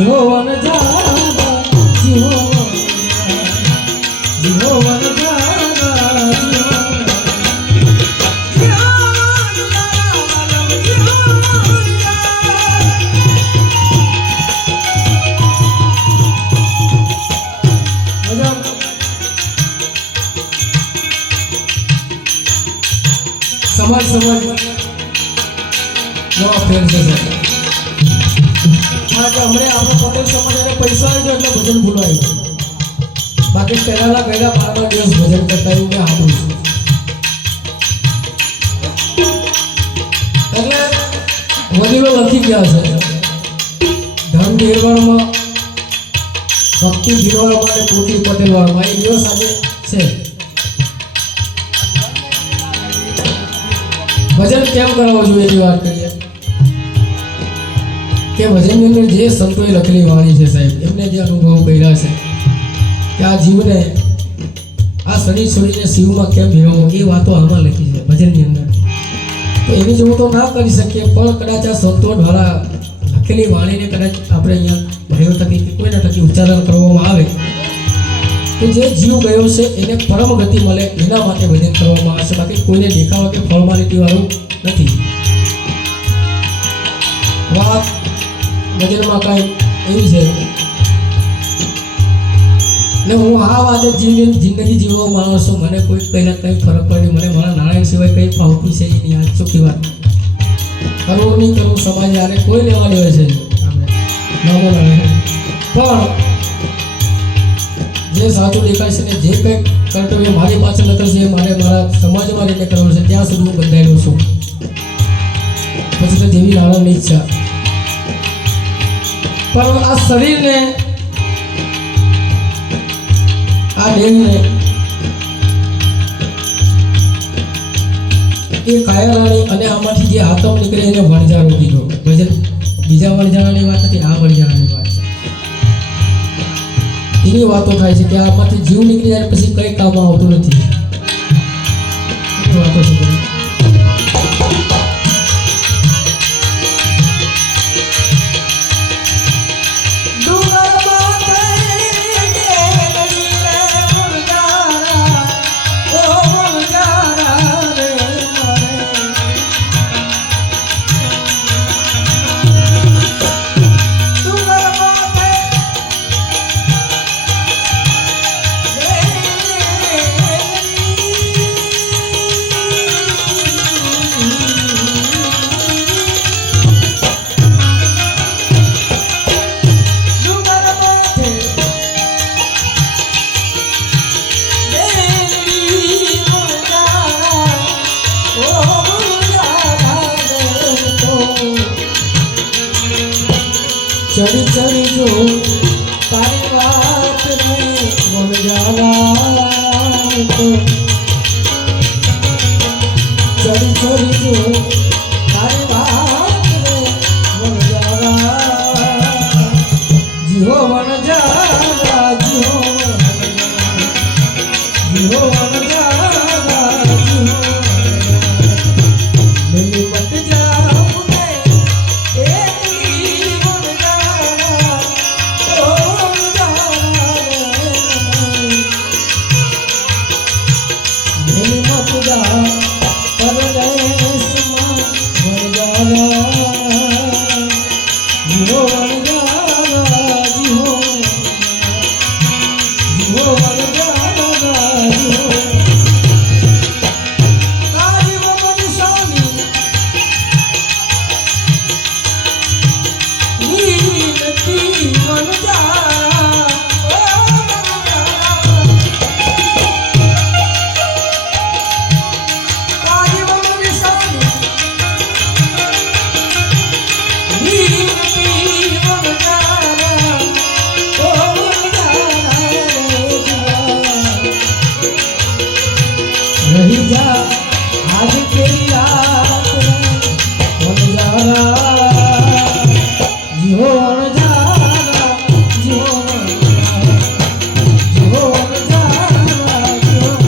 જીવો વન જારા જીવો જીવો વન જારા સમાજ સમાજ નો ફેર છે હમણાં આપણે પટેલ સમાજ અને પૈસા આવી ગયો એટલે ભજન ભૂલવાય બાકી પહેલાના ગયેલા 12 દિવસ ભજન કરતા એવું મેં સાંભળ્યું છે એટલે વડીલો લખી ગયા છે ધર્મ નિર્વાણમાં ભક્તિ નિર્વાણ માટે કોટી પટેલ વાળમાં એ દિવસ આજે છે ભજન કેમ કરવો જોઈએ એની વાત કરીએ કે ભજનની અંદર જે સંતોએ લખેલી વાણી છે સાહેબ એમને જે અનુભવ કર્યા છે કે આ જીવને આ શરીર છોડીને શિવમાં કેમ ભેળવવો એ વાતો આમાં લખી છે ભજનની અંદર તો એની જેવું તો ના કરી શકીએ પણ કદાચ આ સંતો દ્વારા લખેલી વાણીને કદાચ આપણે અહીંયા ભાઈઓ થકી કોઈના થકી ઉચ્ચારણ કરવામાં આવે તો જે જીવ ગયો છે એને પરમ ગતિ મળે એના માટે ભજન કરવામાં આવશે બાકી કોઈને દેખાવા કે ફોર્માલિટી વાળું નથી વાત ભજનમાં કાંઈ એવી છે ને હું આ વાતે જિંદગી જીવવા માણસ છું મને કોઈ કંઈ કંઈ ફરક પડે મને મારા નાણાં સિવાય કંઈ ફાવતું છે એની આ ચોખ્ખી વાત કરવું નહીં કરવું સમાજ યારે કોઈ લેવા દેવા છે આપણે પણ જે સાચું દેખાય છે ને જે કંઈક કર્તવ્ય મારી પાછળ લખેલું છે એ મારે મારા સમાજમાં રહીને કરવાનું છે ત્યાં સુધી હું બંધાયેલો છું પછી તો જેવી નાણાંની ઈચ્છા પણ આ શરીરને આ દેહને એ કાયરાણી અને આમાંથી જે આત્મ નીકળે એને વણઝારો કીધો ભજન બીજા વણઝારાની વાત નથી આ વણઝારાની વાત છે એની વાતો થાય છે કે આમાંથી જીવ નીકળી જાય પછી કંઈ કામ આવતું નથી વાતો છે चढ़ी चढ़ी जो तारी बात में बोल जाना तो चढ़ी चढ़ी जो तारी बात में बोल जाना जीहो मन जाना जीहो मन जाना जीहो मेरी मत जा रही जा आज तेरी रात बन जाना जीहो बन जाना जीहो बन जाना जीहो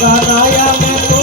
गाया मैं तो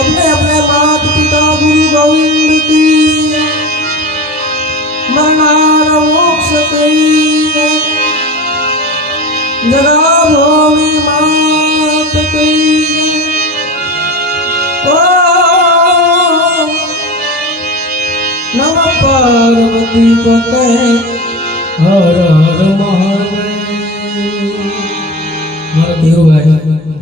अपने अपने माता पिता गुरु गोविंद की मरणार मोक्ष की जगा भूमि मात की ओ नमः पार्वती पते हर हर महादेव। मारा देव भाई